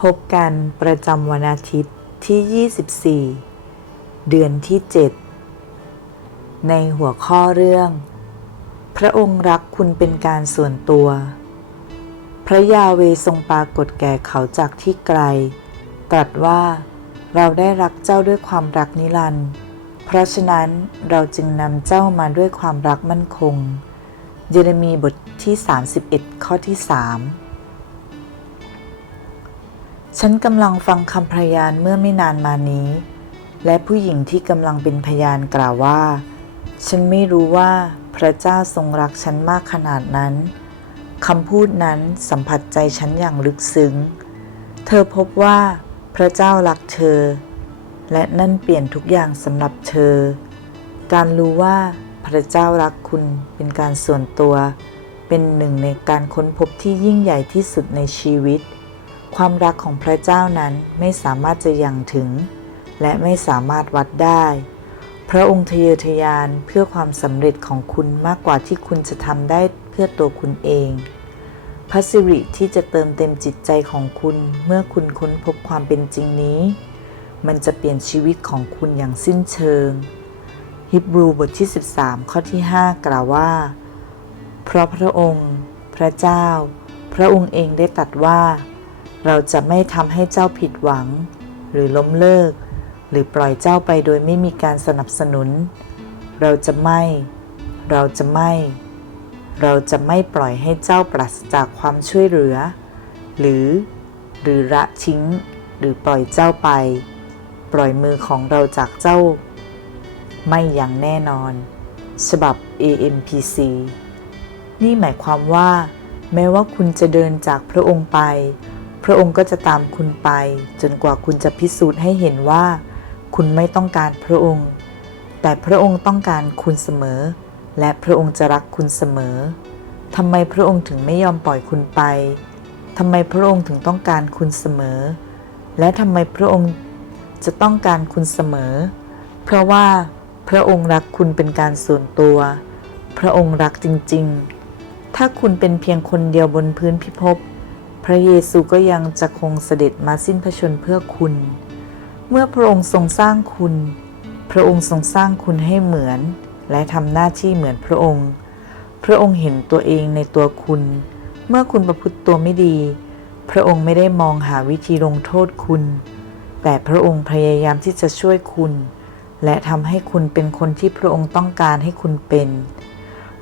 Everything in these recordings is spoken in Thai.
พบกันประจำวันอาทิตย์ที่ 24 เดือนที่ 7 ในหัวข้อเรื่อง พระองค์รักคุณเป็นการส่วนตัว พระยาเวทรงปรากฏแก่เขาจากที่ไกล ตรัสว่าเราได้รักเจ้าด้วยความรักนิรันดร์เพราะฉะนั้นเราจึงนำเจ้ามาด้วยความรักมั่นคง เยเรมีบทที่ 31 ข้อที่ 3 ฉันกำลังฟังคำพยานเมื่อไม่นานมานี้ และผู้หญิงที่กำลังเป็นพยานกล่าวว่า ฉันไม่รู้ว่าพระเจ้าทรงรักฉันมากขนาดนั้นคำพูดนั้นสัมผัสใจฉันอย่างลึกซึ้ง เธอพบว่าพระเจ้ารักเธอ และนั่นเปลี่ยนทุกอย่างสำหรับเธอ การรู้ว่าพระเจ้ารักคุณเป็นการส่วนตัว เป็นหนึ่งในการค้นพบที่ยิ่งใหญ่ที่สุดในชีวิต ความรักของพระเจ้านั้นไม่สามารถจะยังถึง และไม่สามารถวัดได้ พระองค์ทะเยอทะยานเพื่อความสำเร็จของคุณมากกว่าที่คุณจะทำได้เพื่อตัวคุณเอง พระสิริที่จะเติมเต็มจิตใจของคุณเมื่อคุณค้นพบความเป็นจริงนี้ มันจะเปลี่ยนชีวิตของคุณอย่างสิ้นเชิง ฮิบรูบทที่ 13 ข้อที่ 5 กล่าวว่า เพราะพระองค์ พระเจ้า พระองค์เองได้ตรัสว่า เราจะไม่ทำให้เจ้าผิดหวัง หรือล้มเลิก หรือปล่อยเจ้าไปโดยไม่มีการสนับสนุน เราจะไม่ เราจะไม่ เราจะไม่ปล่อยให้เจ้าปราศจากความช่วยเหลือ หรือ หรือละทิ้ง หรือปล่อยเจ้าไป ปล่อยมือของเราจากเจ้า ไม่อย่างแน่นอน ฉบับ AMPC นี่หมายความว่า แม้ว่าคุณจะเดินจากพระองค์ไป พระองค์ก็จะตามคุณไป จนกว่าคุณจะพิสูจน์ให้เห็นว่า คุณไม่ต้องการพระองค์ แต่พระองค์ต้องการคุณเสมอ และพระองค์จะรักคุณเสมอทำไมพระองค์ถึงไม่ยอมปล่อยคุณไปทำไมพระองค์ถึงต้องการคุณเสมอ และทำไมพระองค์จะต้องการคุณเสมอ เพราะว่าพระองค์รักคุณเป็นการส่วนตัว พระองค์รักจริง ๆ ถ้าคุณเป็นเพียงคนเดียวบนพื้นพิภพ พระเยซูก็ยังจะคงเสด็จมาสิ้นพระชนเพื่อคุณ เมื่อพระองค์ทรงสร้างคุณ พระองค์ทรงสร้างคุณให้เหมือน และทำหน้าที่เหมือนพระองค์ พระองค์เห็นตัวเองในตัวคุณ เมื่อคุณประพฤติตัวไม่ดี พระองค์ไม่ได้มองหาวิธีลงโทษคุณ แต่พระองค์พยายามที่จะช่วยคุณ และทำให้คุณเป็นคนที่พระองค์ต้องการให้คุณเป็น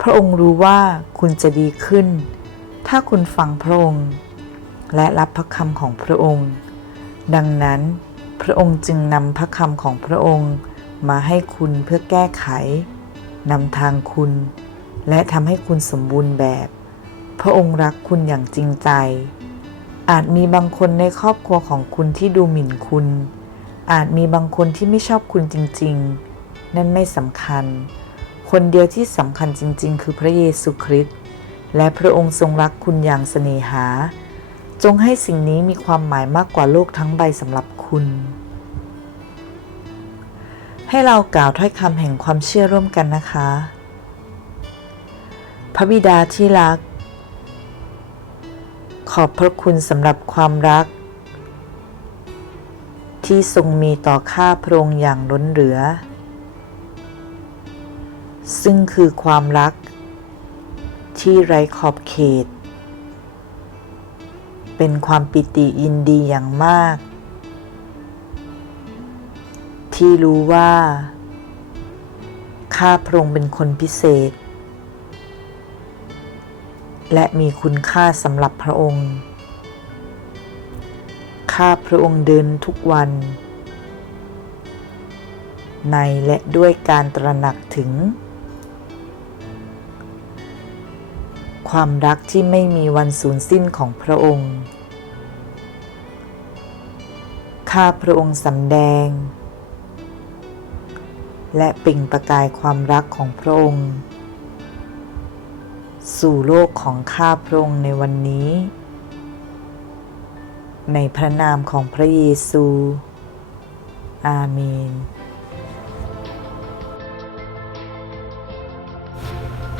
พระองค์รู้ว่าคุณจะดีขึ้น ถ้าคุณฟังพระองค์ และรับพระคำของพระองค์ ดังนั้นพระองค์จึงนำพระคำของพระองค์มาให้คุณเพื่อแก้ไขนำทางคุณ และทำให้คุณสมบูรณ์แบบ พระองค์รักคุณอย่างจริงใจ อาจมีบางคนในครอบครัวของคุณที่ดูหมิ่นคุณ อาจมีบางคนที่ไม่ชอบคุณจริง ๆ นั่นไม่สำคัญ คนเดียวที่สำคัญจริง ๆ คือพระเยซูคริสต์และพระองค์ทรงรักคุณอย่างเสน่หา จงให้สิ่งนี้มีความหมายมากกว่าโลกทั้งใบสำหรับคุณ ให้เรากล่าวถ้อยคำแห่งความเชื่อร่วมกันนะคะ พระบิดาที่รัก ขอบพระคุณสำหรับความรัก ที่ทรงมีต่อข้าพระองค์อย่างล้นเหลือ ซึ่งคือความรัก ที่ไร้ขอบเขต เป็นความปิติยินดีอย่างมาก ที่รู้ว่า ข้าพระองค์เป็นคนพิเศษ และมีคุณค่าสำหรับพระองค์ ข้าพระองค์เดินทุกวัน ในและด้วยการตระหนักถึง ความรักที่ไม่มีวันสูญสิ้นของพระองค์ ข้าพระองค์สำแดง และเปล่งประกายความรักของพระองค์ สู่โลกของข้าพระองค์ในวันนี้ ในพระนามของพระเยซู อาเมน